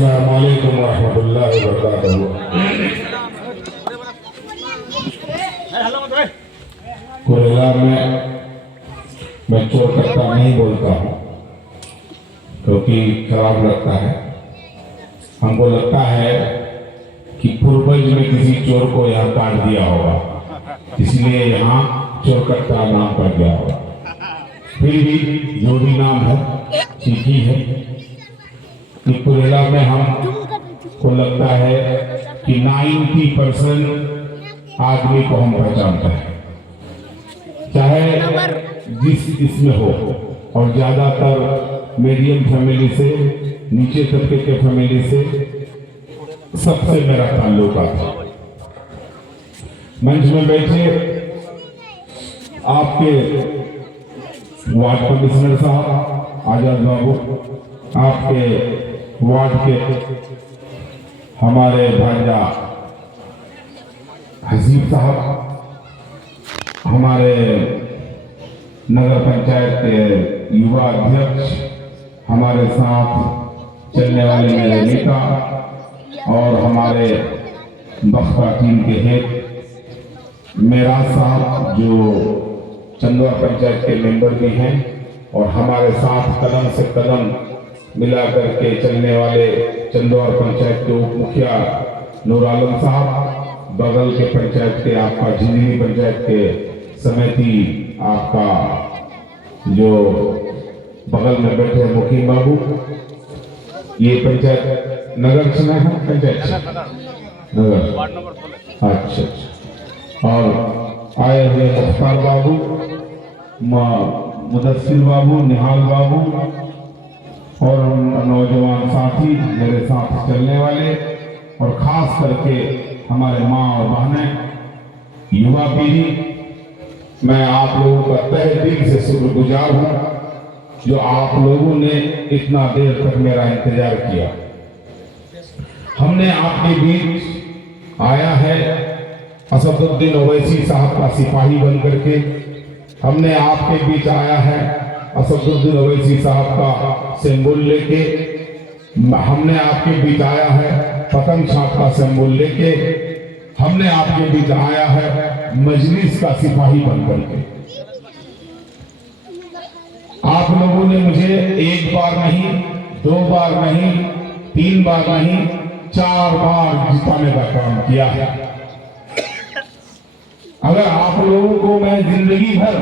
अस्सलाम वालेकुम रहमतुल्लाहि व बरकातहू। कुरेला में मैं चोर करता नहीं बोलता हूँ क्योंकि खराब लगता है। हमको लगता है कि पूर्वज में किसी चोर को यहाँ काट दिया होगा, इसलिए यहाँ चोर करता नाम पड़ गया होगा। फिर भी जो भी नाम है ठीक ही है कि कुरेला में हमको लगता है कि 90% आदमी को हम पहचानते हैं, चाहे जिस इसमें हो, और ज्यादातर मीडियम फैमिली से नीचे तबके के फैमिली से सबसे मेरा ताल्लुक आता। मंच में बैठे आपके वार्ड कमिश्नर साहब आजाद बाबू, आपके वार्ड के हमारे भांजा हसीब साहब, हमारे नगर पंचायत के युवा अध्यक्ष, हमारे साथ चलने वाले मेरे नेता और हमारे बख्ता टीम के हेड मेरा साहब जो चंदवा पंचायत के मेंबर भी हैं, और हमारे साथ कदम से कदम मिला करके चलने वाले चंदवा पंचायत के उप मुखिया नूर आलम साहब, बगल के पंचायत के आपका झिंझुनी पंचायत के समिति आपका जो बगल में बैठे मुखी बाबू, ये पंचायत नगर चुना है, पंचायत नगर, अच्छा, और आए हुए मुख्तार बाबू, मुदस्सिर बाबू, निहाल बाबू और नौजवान साथी मेरे साथ चलने वाले, और खास करके हमारे माँ और बहनें, युवा पीढ़ी, मैं आप लोगों का तहे दिल से शुक्रगुजार हूँ जो आप लोगों ने इतना देर तक मेरा इंतजार किया। हमने आपके बीच आया है असदुद्दीन ओवैसी साहब का सिपाही बन करके, हमने आपके बीच आया है असदुद्दीन ओवैसी साहब का सिंबल लेके, हमने आपके बीच आया है पतंग छाप का सिंबल लेके, हमने आपके बीच आया है मजलिस का सिपाही बन करके। आप लोगों ने मुझे एक बार नहीं, दो बार नहीं, तीन बार नहीं, 4 बार जिताने का काम किया है। अगर आप लोगों को मैं जिंदगी भर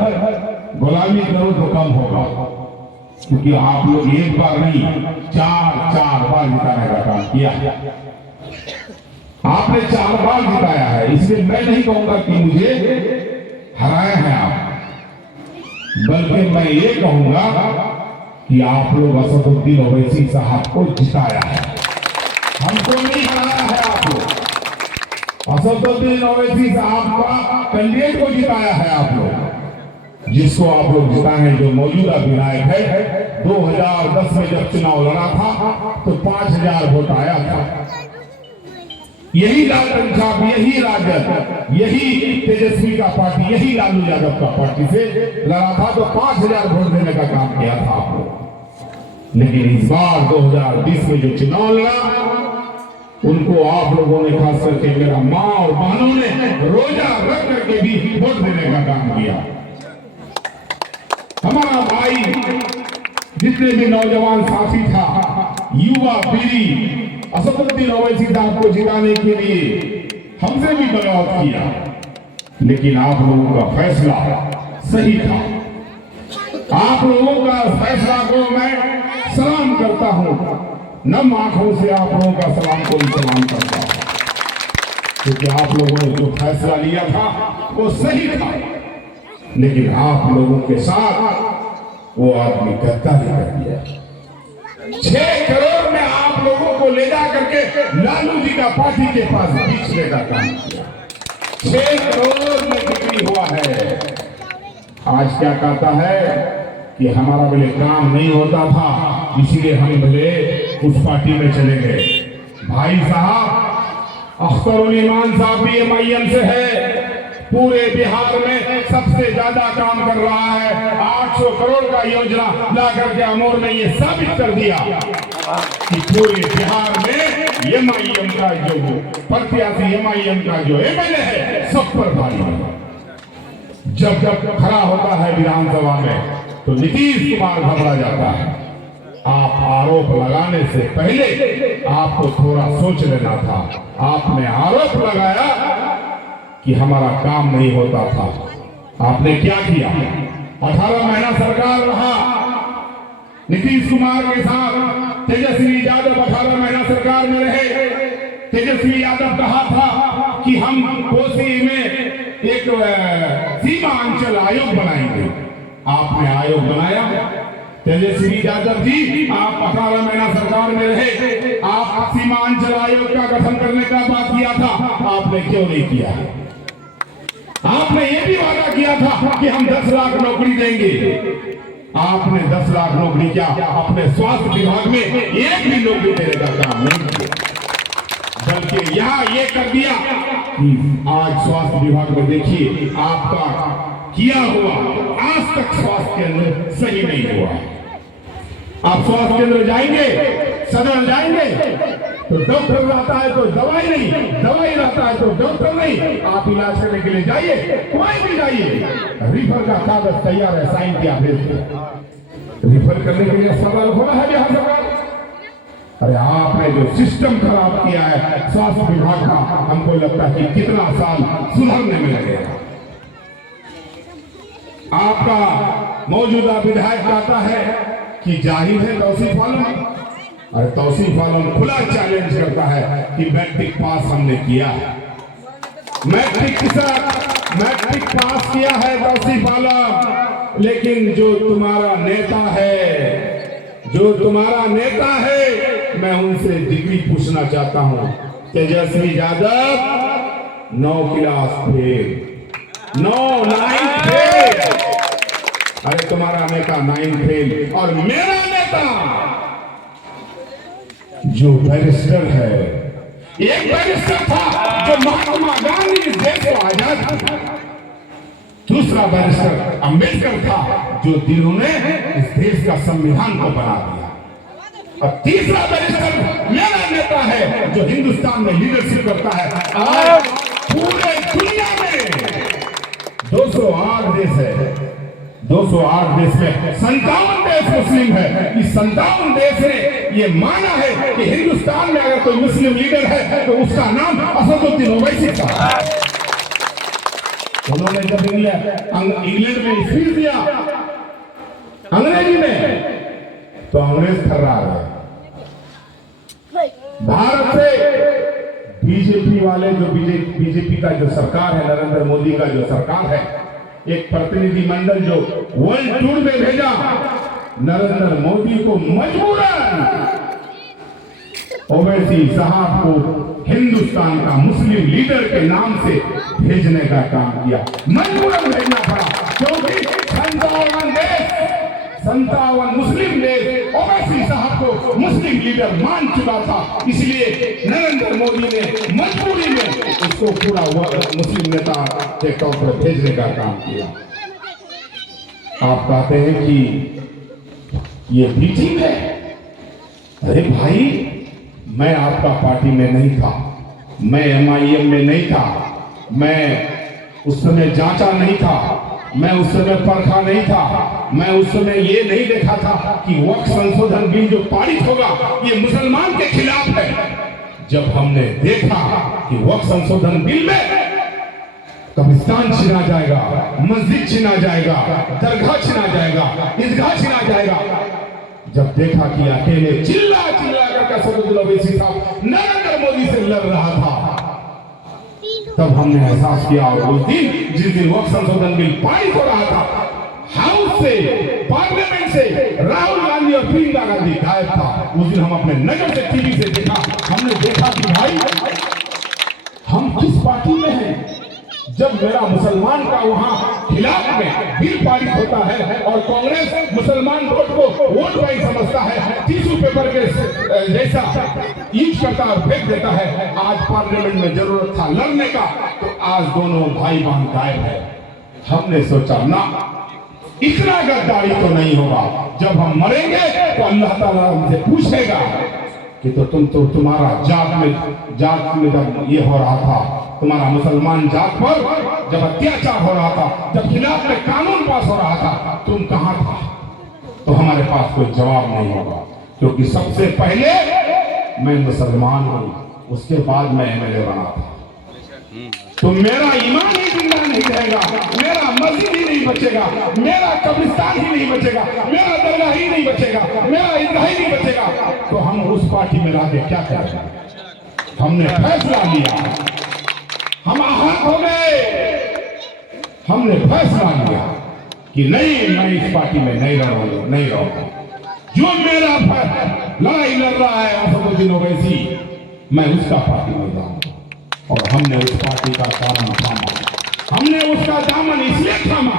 गुलामी करूं तो कम होगा, क्योंकि आप लोग एक बार नहीं 4 बार जिताने का काम किया है। आपने 4 बार जिताया है, इसलिए मैं नहीं कहूंगा कि मुझे हराए हैं आप, बल्कि मैं ये कहूंगा कि आप लोग असदुद्दीन ओवैसी साहब को जिताया है, हमको नहीं हराया है। आप लोग असदुद्दीन ओवैसी साहब का कैंडिडेट को जिताया है आप लोग, जिसको आप लोग जिताए हैं, जो मौजूदा विधायक है। 2010 में जब चुनाव लड़ा था तो 5000 वोट आया था। यही लालटेन साहब, यही राजद, यही तेजस्वी का पार्टी, यही लालू यादव का पार्टी से लड़ा था, तो 5000 वोट देने का काम किया था आप लोग। लेकिन इस बार 2020 में जो चुनाव लड़ा, उनको आप लोगों ने, खास करके मेरा माँ और बहनों ने रोजा रख करके भी वोट देने का काम किया। हमारा भाई जितने भी नौजवान साथी था, युवा पीढ़ी, असदुद्दीन ओवैसी साहब को जिताने के लिए हमसे भी बगावत किया, लेकिन आप लोगों का फैसला सही था। आप लोगों का फैसला को मैं सलाम करता हूं, नम आंखों से आप लोगों का सलाम को सलाम करता हूं, क्योंकि आप लोगों ने जो फैसला लिया था वो सही था। लेकिन आप लोगों के साथ वो आदमी गद्दारी कर दिया। 6 करोड़ में आप लोगों को ले जा करके लालू जी का पार्टी के पास बेचने का काम किया। 6 करोड़ में बिक्री हुआ है। आज क्या कहता है कि हमारा भले काम नहीं होता था, इसीलिए हम भले उस पार्टी में चले गए। भाई साहब अख्तरुल ईमान साहब भी MIM से है, पूरे बिहार में सबसे ज्यादा काम कर रहा है। 800 करोड़ का योजना ला करके अमोर ने ये साबित कर दिया कि पूरे बिहार में एमआईएम का जो प्रत्याशी, एमआईएम का जो एमएलए है, सब पर भारी है। जब खड़ा होता है विधानसभा में तो नीतीश कुमार घबरा जाता है। आप आरोप लगाने से पहले आपको थोड़ा सोच लेना था। आपने आरोप लगाया कि हमारा काम नहीं होता था। आपने क्या किया? 18 महीना सरकार रहा नीतीश कुमार के साथ। तेजस्वी यादव 18 महीना सरकार में रहे। तेजस्वी यादव कहा था कि हम कोसी में एक सीमा अंचल आयोग बनाएंगे। आपने आयोग बनाया। तेजस्वी यादव जी, आप 18 महीना सरकार में रहे, आप सीमांचल आयोग का गठन करने का बात किया था, आपने क्यों नहीं किया? आपने ये भी वादा किया था कि हम 10 लाख नौकरी देंगे। आपने 10 लाख नौकरी क्या अपने स्वास्थ्य विभाग में एक भी नौकरी देने का काम नहीं किया, बल्कि यहाँ ये कर दिया कि आज स्वास्थ्य विभाग में देखिए आपका किया हुआ आज तक स्वास्थ्य केंद्र सही नहीं हुआ। आप स्वास्थ्य केंद्र जाएंगे, सदन जाएंगे तो डॉक्टर रहता है तो दवाई नहीं, दवाई रहता है तो डॉक्टर नहीं। आप इलाज करने के लिए जाइए, कोई भी जाइए, रिफर का कागज तैयार है, साइन किया भेज दो। रिफर करने के लिए सवाल होना है बिहार सरकार। अरे आपने जो सिस्टम खराब किया है स्वास्थ्य विभाग का, हमको लगता है कि कितना साल सुधरने में लगेगा। आपका मौजूदा विधायक कहता है कि जाहिर है तौसीफ आलम। अरे तौसीफ आलम खुला चैलेंज करता है कि मैट्रिक पास हमने किया है। मैट्रिक पास किया है तौसीफ आलम, लेकिन जो तुम्हारा नेता है, मैं उनसे डिग्री पूछना चाहता हूं। Tejashwi Yadav 9 class fail, 9 9 fail. अरे तुम्हारा नेता 9 फेल और मेरा नेता जो बैरिस्टर है, एक बैरिस्टर था जो महात्मा गांधी इस देश को आजाद किया। दूसरा बैरिस्टर अंबेडकर था जो जिन्होंने इस देश का संविधान को बना दिया। और तीसरा बैरिस्टर मेरा नेता है जो हिंदुस्तान में लीडरशिप करता है। आज पूरे दुनिया में 208 देश है, 208 देश में 57 देश मुस्लिम है। इस 57 देश ने ये माना है कि हिंदुस्तान में अगर कोई मुस्लिम लीडर है तो उसका नाम असदुद्दीन ओवैसी था। उन्होंने जब इंग्लैंड में स्पीच दिया अंग्रेजी में, तो अंग्रेज थर्रा गए। भारत से बीजेपी वाले, जो बीजेपी का जो सरकार है, नरेंद्र मोदी का जो सरकार है, एक प्रतिनिधि मंडल जो वर्ल्ड टूर में भेजा, नरेंद्र मोदी को मजबूरन ओवैसी साहब को हिंदुस्तान का मुस्लिम लीडर के नाम से भेजने का काम किया। मजबूरन भेजना पड़ा क्योंकि 57 मुस्लिम देश ओवैसी साहब को मुस्लिम लीडर मान चुका था। इसलिए नरेंद्र मोदी ने मजबूरी में उसको पूरा मुस्लिम नेता के तौर पर भेजने का काम किया। आप कहते हैं कि ये बीटिंग है। अरे भाई, मैं आपका पार्टी में नहीं था, मैं एमआईएम में नहीं था, मैं उस समय जांचा नहीं था, मैं उस समय परखा नहीं था, मैं उस समय ये नहीं देखा था कि वक्फ संशोधन बिल जो पारित होगा ये मुसलमान के खिलाफ है। जब हमने देखा कि वक्फ संशोधन बिल में कब्रिस्तान छीना जाएगा, मस्जिद छीना जाएगा, दरगाह छीना जाएगा, ईदगाह छीना जाएगा, जब देखा कि अकेले चिल्ला करके असदुद्दीन ओवैसी साहब नरेंद्र मोदी से लड़ रहा था, तब हमने एहसास किया। और उस दिन, जिस दिन वक्फ संशोधन बिल पारित हो रहा था, हाउस से, पार्लियामेंट से राहुल गांधी और प्रियंका गांधी गायब था। उस दिन हम अपने नजर से टीवी से देखा, हमने देखा कि भाई हम किस पार्टी में हैं। जब मेरा मुसलमान का वहां खिलाफ में बिल पारित होता है और कांग्रेस मुसलमान वोट को वोट बैंक समझता है, टिश्यू पेपर के जैसा यूज करता और फेंक देता है। आज पार्लियामेंट में जरूरत था लड़ने का, तो आज दोनों भाई बहन गायब है। हमने सोचा ना, इतना गद्दारी तो नहीं होगा। जब हम मरेंगे तो अल्लाह ताला हमसे पूछेगा कि तो तुम्हारा जात में जब ये हो रहा था, तुम्हारा मुसलमान जात पर जब अत्याचार हो रहा था, जब खिलाफ में कानून पास हो रहा था, तुम कहां था? तो हमारे पास कोई जवाब नहीं होगा, क्योंकि सबसे पहले मैं मुसलमान हूं, उसके बाद मैं एमएलए बना था। तो मेरा ईमान ही जिंदा नहीं रहेगा, मेरा मस्जिद ही नहीं बचेगा, मेरा कब्रिस्तान ही नहीं बचेगा, मेरा दरगाह ही नहीं बचेगा, मेरा ईदगाह ही नहीं बचेगा, तो हम उस पार्टी में रह के क्या करेंगे? हमने फैसला लिया, हम आहत हो गए। हमने फैसला लिया कि नहीं, मैं इस पार्टी में नहीं रहूंगा। जो मेरा लड़ाई लड़ रहा है असदुद्दीन ओवैसी, मैं उसका पार्टी में जाऊंगा। और हमने उस पार्टी का दामन थामा। हमने उसका दामन इसलिए थामा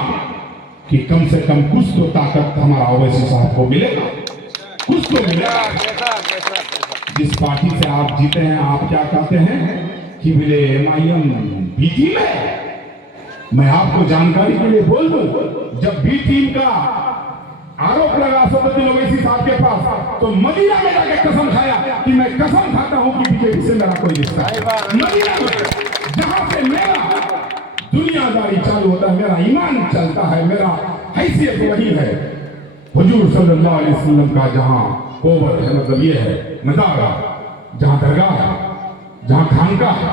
कि कम से कम कुछ तो ताकत हमारा ओवैसी साहब को मिलेगा, कुछ तो मिलेगा। जिस पार्टी से आप जीते हैं, आप क्या कहते हैं कि बोले MIM बी टीम है। मैं आपको जानकारी के लिए बोल दूं, जब बी टीम का आरोप लगा असदुद्दीन ओवैसी साहब के पास, तो मदीना में जाके कसम खाया कि मैं कसम खाता हूं कि बीजेपी से मेरा कोई रिश्ता है। मदीना में, जहां से मेरा दुनियादारी चालू होता है, मेरा ईमान चलता है, मेरा हैसियत वही है। हुजूर सल्लल्लाहु अलैहि वसल्लम का जहां कोबर है, मतलब ये है मज़ार, जहां दरगाह है, जहां खानका है,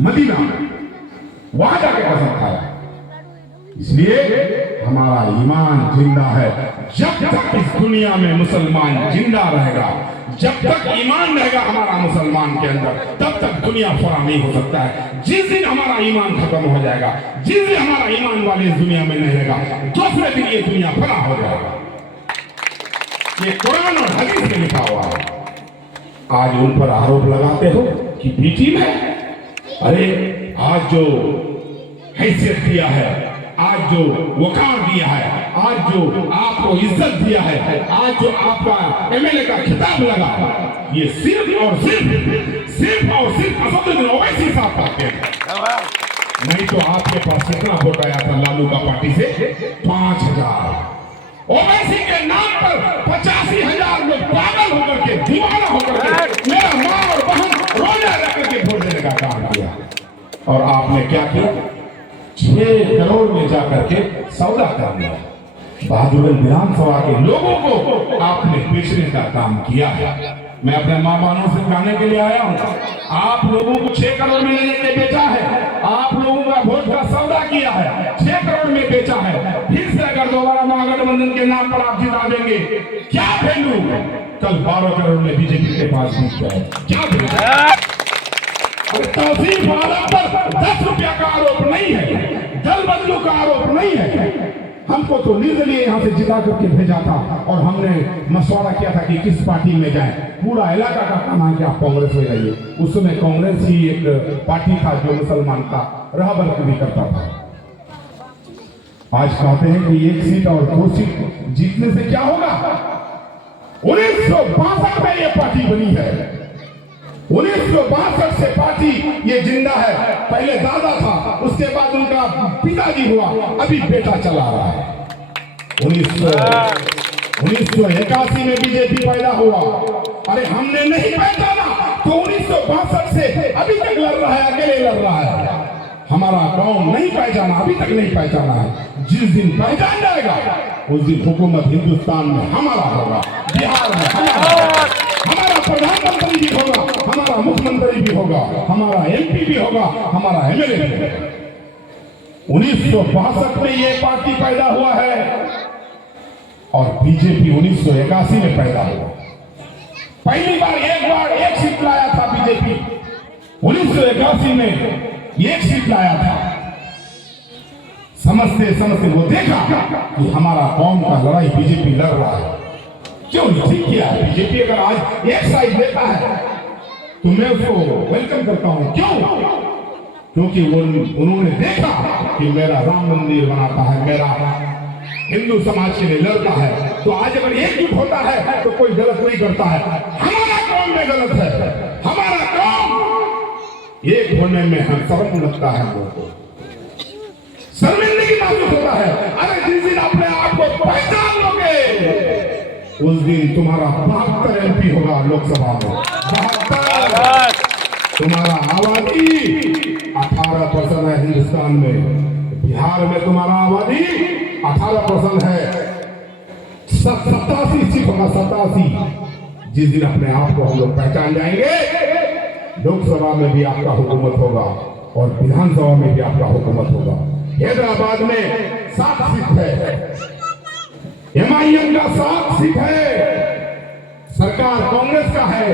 मदीना, वहां जाके कसम खाया। इसलिए हमारा ईमान जिंदा है। जब तक इस दुनिया में मुसलमान जिंदा रहेगा, जब तक ईमान रहेगा हमारा मुसलमान के अंदर, तब तक दुनिया फना नहीं हो सकता है। जिस दिन हमारा ईमान खत्म हो जाएगा, जिस दिन हमारा ईमान वाले इस दुनिया में नहीं रहेगा, दूसरे दिन ये दुनिया फना हो जाएगा। ये कुरान और हदीस में लिखा हुआ है। आज उन पर आरोप लगाते हो कि बी टीम है। अरे आज जो हैसियत दिया है, आज जो वकार दिया है, आज जो आपको इज्जत दिया है, आज जो आपका एमएलए का खिताब लगा, ये सिर्फ और सिर्फ असदुद्दीन ओवैसी साहब पाते हैं। नहीं तो आपके पास कितना वोट आया था लालू का पार्टी से? 5000। ओवैसी के नाम पर 85,000 लोग पागल होकर के, दीवाना होकर के, मेरा माँ और बहन रोजा जाकर के वोट देने का काम किया। और आपने क्या किया? 6 करोड़ में जाकर के सौदा कर लिया। बहादुरगंज विधानसभा के लोगों को आपने बेचने का काम किया है। मैं अपने माँ बहनों से कहने के लिए आया हूँ, आप लोगों को 6 करोड़ में लेके बेचा है, आप लोगों का वोट का सौदा किया है, 6 करोड़ में बेचा है। फिर से अगर दोबारा महागठबंधन के नाम पर आप जिता देंगे, क्या वैल्यू? कल 12 करोड़ में बीजेपी के पास जीत जाए, क्या वैल्यू? तौसीफ आलम पर 10 रुपया का आरोप नहीं है, दल बदलू का आरोप नहीं है। हमको तो निर्दलीय यहाँ से जिता करके भेजा था और हमने मशवरा किया था कि किस पार्टी में जाए। पूरा इलाका का कहना है कि आप कांग्रेस में जाइए। उस समय कांग्रेस ही एक पार्टी था जो मुसलमान का रहबर भी करता था। आज कहते हैं कि 1 सीट और 2 सीट जीतने से क्या होगा? 1962 में ये पार्टी बनी है। 1962 से पार्टी ये जिंदा है। पहले दादा था, उसके बाद उनका पिताजी हुआ, अभी बेटा चला रहा है। 1981 में बीजेपी पैदा हुआ। अरे हमने नहीं पहचाना तो 1962 से अभी तक लड़ रहा है, अकेले लड़ रहा है। हमारा कौम नहीं पहचाना, अभी तक नहीं पहचाना है। जिस दिन पहचान जाएगा उस दिन हुकूमत हिंदुस्तान में हमारा होगा, बिहार में हमारा प्रधानमंत्री भी होगा, हमारा मुख्यमंत्री भी होगा, हमारा MP भी होगा, हमारा MLA भी होगा। 1962 में ये पार्टी पैदा हुआ है और बीजेपी 1981 में पैदा हुआ। पहली बार एक सीट लाया था बीजेपी, 1981 में 1 सीट लाया था। समझते समझते वो देखा कि हमारा कौम का लड़ाई बीजेपी लड़ रहा है, क्यों नहीं? ठीक किया है। बीजेपी अगर आज एक साइड लेता है तो मैं उसको वेलकम करता हूं। क्यों? क्योंकि उन्होंने देखा कि मेरा राम मंदिर बनाता है, मेरा हिंदू समाज के लिए लड़ता है, तो आज अगर एकजुट होता है तो कोई गलत नहीं करता है। हमारा काम में गलत है, हमारा काम एक होने में हम शर्म लगता है, हम लोगों को शर्मिंदगी महसूस होता है। अरे जिस दिन अपने आप को पहचान लोगे उस दिन तुम्हारा 72 MP होगा लोकसभा में, 72। तुम्हारा आबादी 18% है हिंदुस्तान में, बिहार में तुम्हारा आबादी 18% है, 87 सीट होगा, 87। जिस दिन अपने आप को हम लोग पहचान जाएंगे लोकसभा में भी आपका हुकूमत होगा और विधानसभा में भी आपका हुकूमत होगा। हैदराबाद में 7 सीट है, MIM का 7 सीट है, सरकार कांग्रेस का है,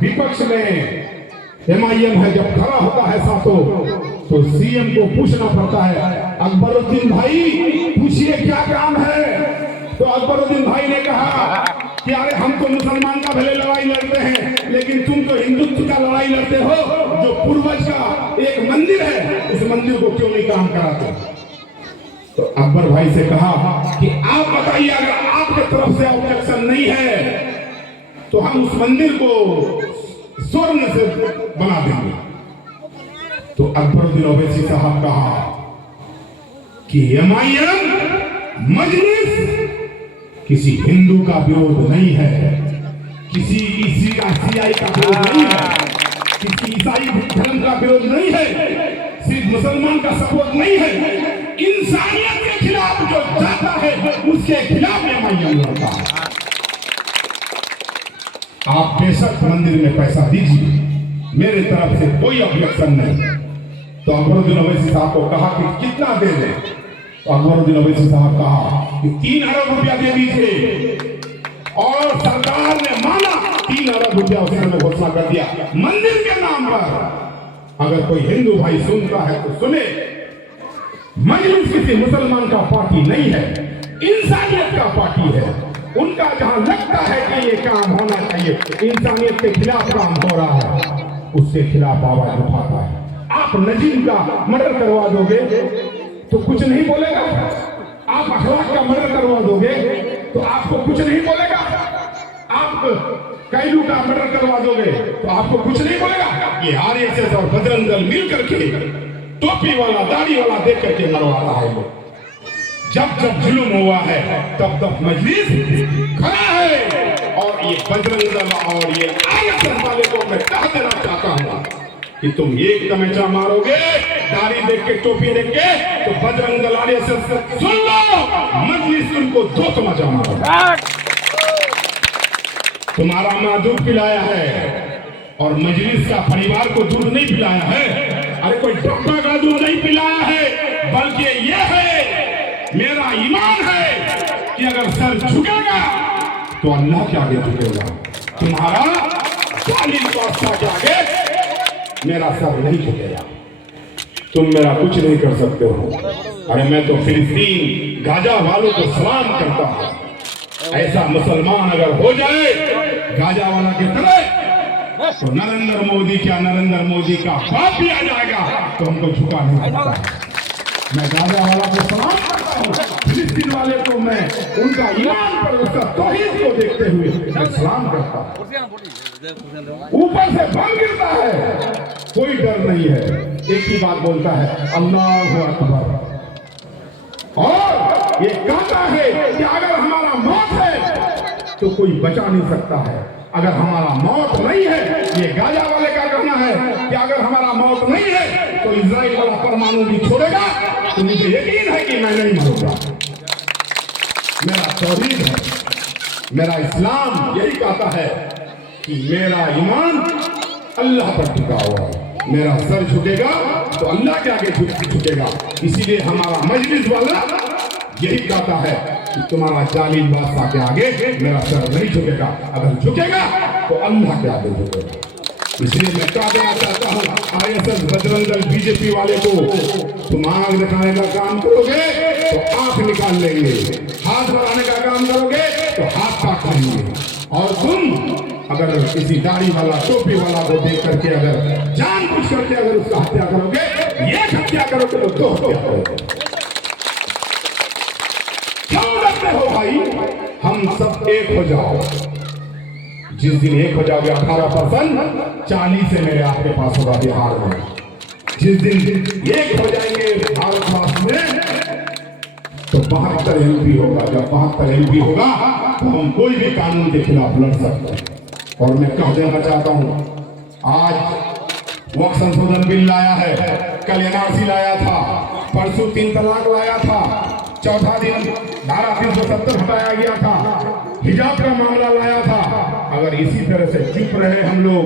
विपक्ष में MIM है। जब खड़ा होता है साथों तो CM को पूछना पड़ता है, अकबरुद्दीन भाई पूछिए क्या काम है। तो अकबरुद्दीन भाई ने कहा कि अरे हम तो मुसलमान का भले लड़ाई लड़ते हैं, लेकिन तुम तो हिंदुत्व का लड़ाई लड़ते हो। जो पूर्वज का एक मंदिर है उस मंदिर को क्यों नहीं काम कराते। तो अकबर भाई से कहा कि आप बताइए, अगर आपके तरफ से ऑब्जेक्शन नहीं है तो हम उस मंदिर को स्वर्ण से बना देंगे। तो अकबरुद्दीन ओवैसी साहब कहा कि MIM मजलिस किसी हिंदू का विरोध नहीं है, किसी CI का विरोध नहीं है, किसी ईसाई धर्म का विरोध नहीं है, सिर्फ मुसलमान का सपोर्ट नहीं है। इंसानियत के खिलाफ जो जाता है उसके खिलाफ MIM लड़ता है। आप बेशक मंदिर में पैसा दीजिए, मेरे तरफ से कोई ऑब्जेक्शन नहीं। तो अकबरुद्दीन ओवैसी साहब को कहा कि कितना दे दें। तो अकबरुद्दीन ओवैसी साहब कहा कि 3 अरब रुपया दे दीजिए, और सरकार ने माना 3 अरब रुपया उसने घोषणा कर दिया मंदिर के नाम पर। अगर कोई हिंदू भाई सुनता है तो सुने, मजलिस किसी मुसलमान का पार्टी नहीं है, इंसानियत का पार्टी है। उनका जहां लगता है कि ये काम होना चाहिए, इंसानियत के खिलाफ काम हो रहा है, उसके खिलाफ आवाज उठाता है। आप नजीम का मर्डर करवा दोगे तो कुछ नहीं बोलेगा, आप अखलाक का मर्डर करवा दोगे तो आपको कुछ नहीं बोलेगा, आप कैलू का मर्डर करवा दोगे तो आपको कुछ नहीं बोलेगा। ये RSS और बजरंग दल मिल करके टोपी वाला दाढ़ी वाला देख करके मरवाता है लोग। जब जब जुल्म हुआ है तब तब मजलिस खड़ा है। और ये बजरंग दल और ये RSS वाले को मैं कह देना चाहता हूँ कि तुम एक तमंचा मारोगे दाढ़ी देख के, टोपी देख के, तो बजरंग दल RSS सुन लो, मजलिस तुमको 2 तमंचा मारोगे। तुम्हारा माँ दूध पिलाया है और मजलिस का परिवार को दूध नहीं पिलाया है। अरे कोई डॉक्टर का दूध नहीं पिलाया है, बल्कि ये है, मेरा ईमान है कि अगर सर झुकेगा तो अल्लाह के आगे झुकेगा। तुम्हारा जालिम बादशाह के आगे मेरा सर नहीं झुकेगा। तुम मेरा कुछ नहीं कर सकते हो। अरे मैं तो फिलिस्तीन गाजा वालों को सलाम करता हूं। ऐसा मुसलमान अगर हो जाए गाजा वाला की तरह तो नरेंद्र मोदी का बाप भी आ जाएगा तो हमको झुका नहीं सकता। मैं गाजा वाला को सलाम करता हूँ, फिलिस्तीन वाले को मैं उनका ईमान पर, उसका तौहीद को देखते हुए मैं सलाम करता हूँ। ऊपर से बम गिरता है, कोई डर नहीं है, एक ही बात बोलता है, अल्लाहु अकबर। और ये कहता है कि अगर हमारा मौत है तो कोई बचा नहीं सकता है। अगर हमारा मौत नहीं है, ये गाजा वाले का कहना है कि अगर हमारा मौत नहीं है तो इजराइल वाला परमाणु भी छोड़ेगा। तो मुझे यकीन है कि मैं नहीं मरूंगा। मेरा तौहीद है, मेरा इस्लाम यही कहता है कि मेरा ईमान अल्लाह पर झुका हुआ है। मेरा सर झुकेगा तो अल्लाह के आगे झुकेगा। इसीलिए हमारा मजलिस वाला यही कहता है कि तुम्हारा जालिम बादशाह के आगे मेरा सर नहीं झुकेगा, अगर झुकेगा तो अल्लाह के आगे झुकेगा। इसलिए मैं कह देना चाहता हूँ RSS बजरंग दल बीजेपी वाले को, तुम आग दिखाने का काम करोगे तो आंख निकाल लेंगे, हाथ बढ़ाने का काम करोगे तो हाथ काट लेंगे। और तुम अगर किसी दाढ़ी वाला टोपी वाला को देख करके अगर जानबूझ करके अगर उसका हत्या करोगे एक हत्या करोगे तो दो हत्या करोगे। क्यों डरते हो भाई? हम सब एक हो जाओ। जिस दिन एक हो जाओगे 18% 40 से मेरे आपके पास होगा बिहार में। जिस दिन एक हो जाएंगे भारत में तो 72 MP होगा। जब 72 MP होगा तो हम कोई भी कानून के खिलाफ लड़ सकते हैं। और मैं कह देना चाहता हूं, आज वक्फ संशोधन बिल लाया है, कल NRC लाया था, परसों 3 तलाक लाया था, चौथा दिन धारा 370 हटाया गया था, हिजाब का मामला लाया था। अगर इसी तरह से चुप रहे हम लोग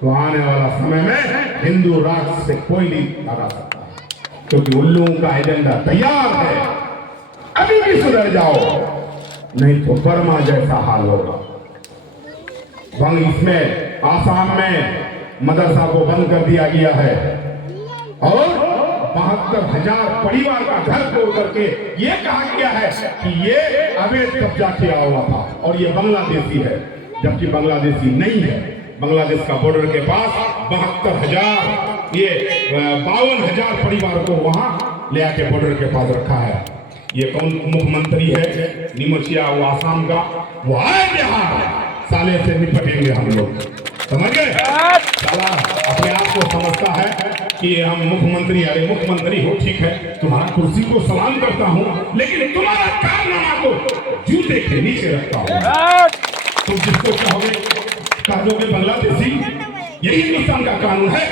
तो आने वाला समय में हिंदू राष्ट्र से कोई नहीं लगा सकता, क्योंकि उन लोगों का एजेंडा तैयार है। अभी भी सुधर जाओ, नहीं तो बर्मा जैसा हाल होगा। इसमें आसाम में मदरसा को बंद कर दिया गया है और 72,000 परिवार का घर तोड़ करके ये कहा गया है कि ये अवैध कब्जा किया हुआ था और ये बांग्लादेशी है, जबकि बांग्लादेशी नहीं है। बांग्लादेश का बॉर्डर के पास 72,000 ये 52,000 परिवार को वहां ले आके बॉर्डर के पास रखा है। ये कौन मुख्यमंत्री है? निमोचिया वो आसाम का, वो आए बिहार, साले से निपटेंगे हम लोग, समझ गए? साला अपने आप को समझता है कि हम मुख्यमंत्री। अरे मुख्यमंत्री हो ठीक है, तुम्हारा कुर्सी को सलाम करता हूँ, लेकिन तुम्हारा कारनामा को जूते के नीचे रखता हूँ। तुम जिसको कहोगे कह दोगे बांग्लादेशी, यही हिंदुस्तान का कानून है।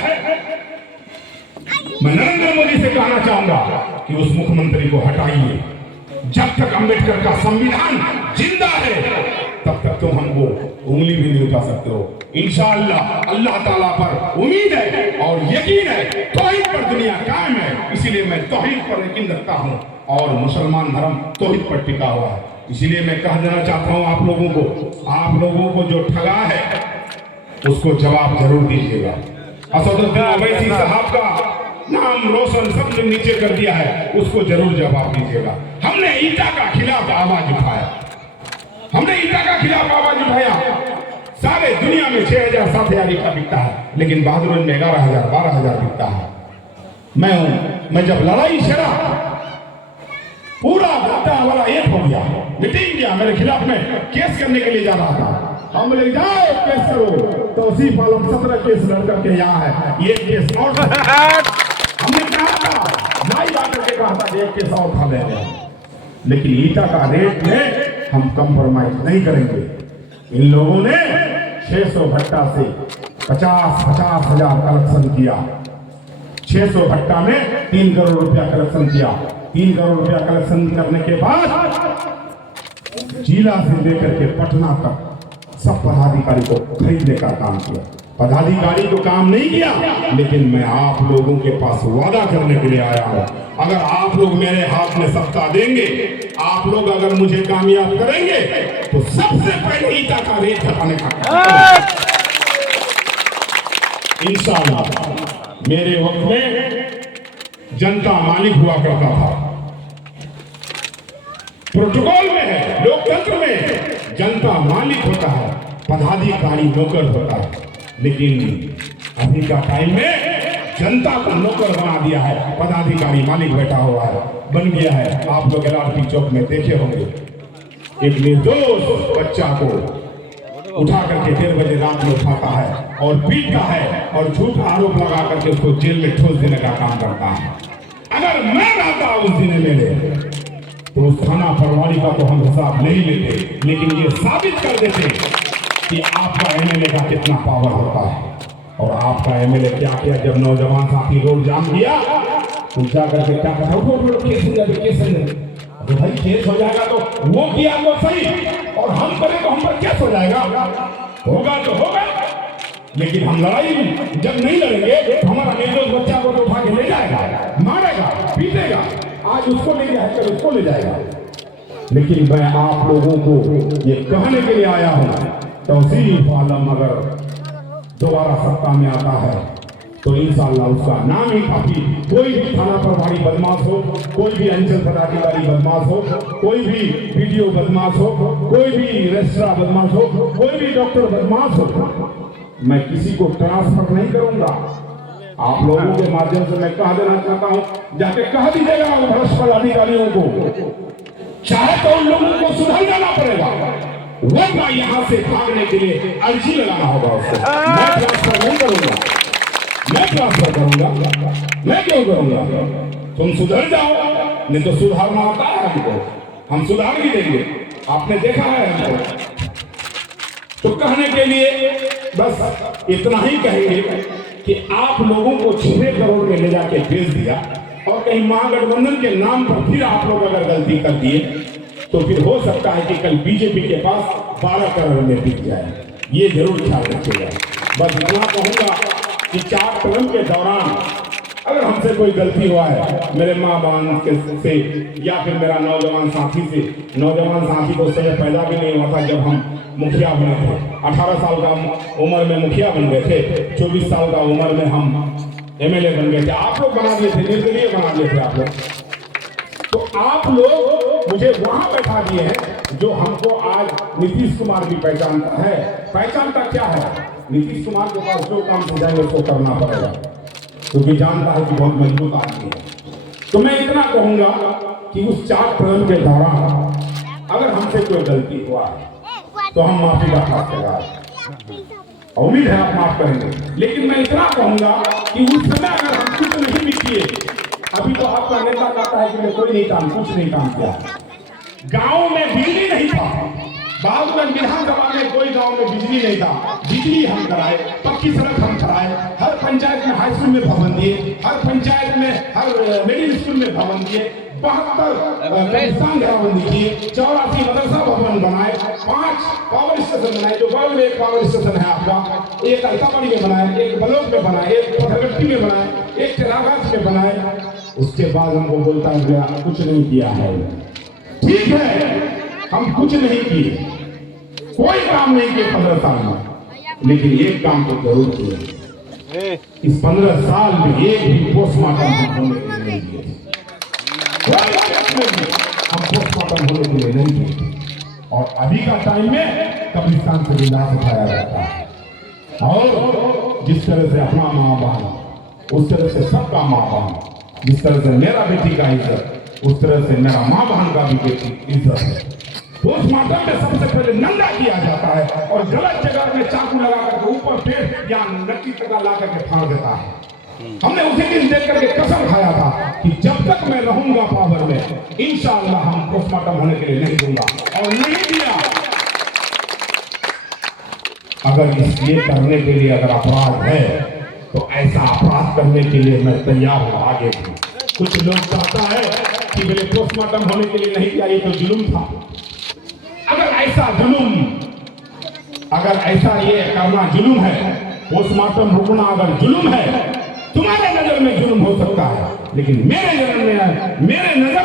मैं नरेंद्र मोदी से कहना चाहूंगा कि उस मुख्यमंत्री को हटाइए। जब तक अंबेडकर का संविधान जिंदा है तब तक तुम हमको उंगली भी नहीं उठा सकते हो। इंशाअल्लाह अल्लाह ताला पर उम्मीद है और यकीन है, तौहीद पर दुनिया कायम है। इसीलिए मैं तौहीद पर यकीन रखता हूँ और मुसलमान धर्म तौहीद पर टिका हुआ है। इसीलिए मैं कह देना चाहता हूँ आप लोगों को जो ठगा है उसको जवाब जरूर दीजिएगा। असदुद्दीन ओवैसी साहब का नाम रोशन सबने नीचे कर दिया है, उसको जरूर जवाब दीजिएगा। हमने ईटा का खिलाफ आवाज उठाया, हमने ईटा का खिलाफ आवाज उठाया। सारे दुनिया में 6,000 7,000 ईटा बिकता है, लेकिन बहादुर में 11,000 12,000 बिकता है। मैं जब लड़ाई छड़ा पूरा गद्दा वाला एक हो गया, मीटिंग किया, मेरे खिलाफ में केस करने के लिए जा रहा था। हम ले जाओ केस करो, तो उसी पालम 17 केस लड़कर के यहाँ है, ये केस और हमने कहा था, माई आकर के कहा था एक केस और था लेंगे, लेकिन ईटा का रेट में हम कंप्रोमाइज नहीं करेंगे। इन लोगों ने 600 भट्टा से 50,000 कलेक्शन किया। 600 भट्टा में 3 करोड़ रुपया कलेक्शन किया। 3 करोड़ रुपया कलेक्शन करने के बाद जिला से लेकर के पटना तक सब पदाधिकारी को खरीदने का काम किया। पदाधिकारी को काम नहीं किया, लेकिन मैं आप लोगों के पास वादा करने के लिए आया हूं। अगर आप लोग मेरे हाथ में सत्ता देंगे, आप लोग अगर मुझे कामयाब करेंगे, तो सबसे पहले ईटा का रेट घटाने का इंशाअल्लाह। मेरे वक्त में जनता मालिक हुआ करता था, प्रोटोकॉल में है, लोकतंत्र में जनता मालिक होता है, पदाधिकारी नौकर होता है। लेकिन अभी का टाइम में जनता को नौकर बना दिया है, पदाधिकारी मालिक बैठा हुआ है, बन गया है। आप लोग LRT चौक में देखे होंगे, एक निर्दोष बच्चा को उठा करके 1:30 बजे रात में उठाता है और पीटता है और झूठा आरोप लगा करके उसको जेल में ठोस देने का काम करता है। अगर मैं रहता उस दिन मेरे, तो उस थाना प्रभारी का तो हम हिसाब नहीं लेते, लेकिन ये साबित कर देते कि आपका MLA का कितना पावर होता है। और आपका MLA क्या किया? जब नौजवान साथी रोड जाम किया तो जा करके क्या कहा, केस हो जाएगा, केस हो जाएगा। तो भाई केस हो जाएगा तो वो किया तो सही, और हम करें तो हम पर केस हो जाएगा, होगा तो होगा। लेकिन हम लड़ाई जब नहीं लड़ेंगे तो हमारा निर्दोष बच्चा को तो उठा के ले जाएगा, मारेगा, पीटेगा। आज उसको ले जाए, कल उसको ले जाएगा। लेकिन मैं आप लोगों को ये कहने के लिए आया हूं, तौसीफ आलम अगर दोबारा सत्ता में आता है तो इंशाअल्लाह उसका नाम ही काफी। कोई भी थाना प्रभारी बदमाश हो, कोई भी अंचल पदाधिकारी बदमाश हो, कोई भी PDO बदमाश हो, कोई भी रजिस्ट्रार बदमाश हो, कोई भी डॉक्टर बदमाश हो, मैं किसी को ट्रांसफर नहीं करूंगा। आप लोगों के माध्यम से मैं कह देना चाहता हूं, जाके कह दीजिएगा भ्रष्ट पदाधिकारियों को, चाहे तो उन लोगों को सुधर जाना पड़ेगा, वरना यहां से भागने के लिए अर्जी लगाना होगा उसको। मैं ट्रांसफर नहीं करूंगा, मैं ट्रांसफर करूंगा, मैं क्यों करूंगा? तुम सुधर जाओ, नहीं तो सुधारना आता है हमको, हम सुधार भी देंगे, आपने देखा है हमको। तो कहने के लिए बस इतना ही कहेंगे कि आप लोगों को 6 करोड़ में ले जाके भेज दिया और कहीं महागठबंधन के नाम पर फिर आप लोग अगर गलती कर दिए तो फिर हो सकता है कि कल बीजेपी के पास 12 करोड़ में बिक जाए। ये जरूर ख्याल रखिएगा। बस इतना कहूंगा कि 4 कदम के दौरान अगर हमसे कोई गलती हुआ है, मेरे माँ बहन से या फिर मेरा नौजवान साथी से, नौजवान साथी तो उस समय पैदा भी नहीं हुआ था जब हम मुखिया बने थे। 18 साल का उम्र में मुखिया बन गए थे, 24 साल का उम्र में हम एमएलए बन गए थे। आप लोग बना दिए थे, निर्दलीय बना दिए थे आप लोग। तो आप लोग मुझे वहां बैठा दिए हैं जो हमको आज नीतीश कुमार भी पहचानता है। पहचानता क्या है? नीतीश कुमार के पास जो काम हो जाएंगे उसको करना पड़ेगा, क्योंकि जानता है कि बहुत मजबूत आदमी है। तो मैं इतना कहूंगा कि उस 4 कदम के दौरान अगर हमसे कोई गलती हुआ है तो हम माफी का तैयार, उम्मीद है आप माफ करेंगे। लेकिन मैं इतना कहूंगा कि उस समय अगर हम कुछ नहीं भी किए, अभी तो आपका नेता कहता है कि मैं कोई नहीं काम, कुछ नहीं काम किया। गांव में बिजली नहीं था, बाबूगंज विधानसभा में कोई गांव में बिजली नहीं था, बिजली हम कराए, पक्की सड़क हम कराए, हर पंचायत में हाई स्कूल में भवन दिए, हर पंचायत में हर मिडिल स्कूल में भवन दिए, 72 किसान घेराबंदी किए, 84 मदरसा भवन बनाए, 5 पावर स्टेशन बनाए, जो बगल में एक पावर स्टेशन है आपका, एक अलकाबाड़ी में बनाए, एक बलोक में बनाए, एक पथरगट्टी में बनाए, एक तेरागाछ में बनाए। उसके बाद हमको बोलता है कुछ नहीं किया है। ठीक है, हम कुछ नहीं किए, कोई काम नहीं किए 15 साल में, लेकिन एक काम तो जरूर किया। इस 15 साल में एक भी पोस्टमार्टम होने के लिए नहीं किए, हम पोस्टमार्टम होने के लिए नहीं किए। और अभी का टाइम में कब्रिस्तान से लाश उठाया जाता है, और जिस तरह से अपना माँ बहन उस तरह से सबका माँ बहन, जिस तरह से मेरा बेटी का इज्जत उस तरह से मेरा माँ बहन का भी इज्जत है। पोस्टमार्टम में सबसे पहले नंगा किया जाता है और गलत जगह में चाकू लगा करके ऊपर पेट या नक्की तक ला करके फाड़ देता है। हमने उसी दिन देख करके कसम खाया था कि जब तक मैं रहूंगा पावर में, इंशाअल्लाह हम पोस्टमार्टम होने के लिए नहीं दूंगा, और नहीं दिया। अगर इसलिए करने के लिए अगर अपराध है तो ऐसा अपराध करने के लिए मैं तैयार हूं आगे भी। कुछ लोग चाहता है कि मेरे पोस्टमार्टम होने के लिए नहीं किया, ये तो जुल्म था। अगर ऐसा जुल्म, अगर ऐसा ये करना जुल्म है, पोस्टमार्टम रुकना अगर जुल्म है, तुम्हारे नजर में जुल्म हो सकता है, लेकिन मेरे नजर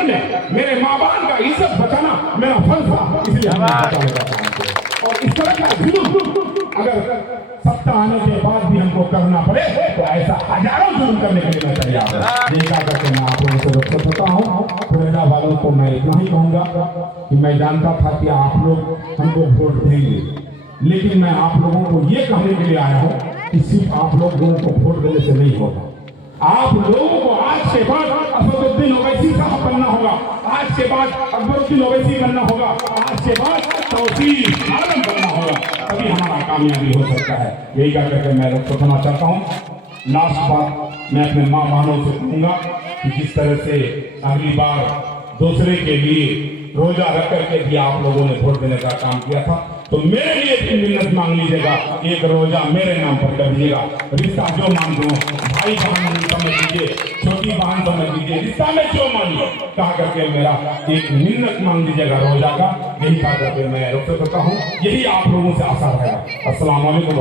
में मेरे माँ बाप का इज्जत बचाना मेरा फर्ज था, इसलिए हमने बचाने का काम किया। और इस तरह का जुल्म अगर सत्ता आने के बाद भी हमको करना पड़े तो ऐसा हजारों जुल्म करने के लिए मैं तैयार हूं। देखा करके मैं आप लोगों से रुखसत होता हूं। पुरेना वालों को मैं इतना ही कहूंगा कि मैं जानता था कि आप लोग हमको वोट देंगे, लेकिन मैं आप लोगों को ये कहने के लिए आया हूं कि सिर्फ आप लोगों को वोट देने से नहीं होगा। आप लोगों को आज के बाद असदुद्दीन ओवैसी साहब बनना होगा, आज के बाद अकबरुद्दीन ओवैसी बनना होगा, आज के बाद तौसीफ आलम बनना होगा, तभी हमारा कामयाबी हो सकता है। यही कह करके मैं रुखसत होना चाहता हूँ। लास्ट बात मैं अपने माँ बहनों से कहूँगा कि जिस तरह से अगली बार दूसरे के लिए रोजा रख करके भी आप लोगों ने वोट देने का काम किया था, तो मेरे लिए भी मिन्नत मांग लीजिएगा, एक रोजा मेरे नाम पर कर दीजिएगा। रिश्ता जो मांग दो, भाई बहन समझ लीजिए, छोटी बहन समझ लीजिए, रिश्ता में जो मांगिए कहा करके मेरा एक मिन्नत मांग दीजिएगा रोजा का। यही कहा करके मैं रुखसत करता हूँ। यही आप लोगों से आशा रहेगा। अस्सलाम वालेकुम।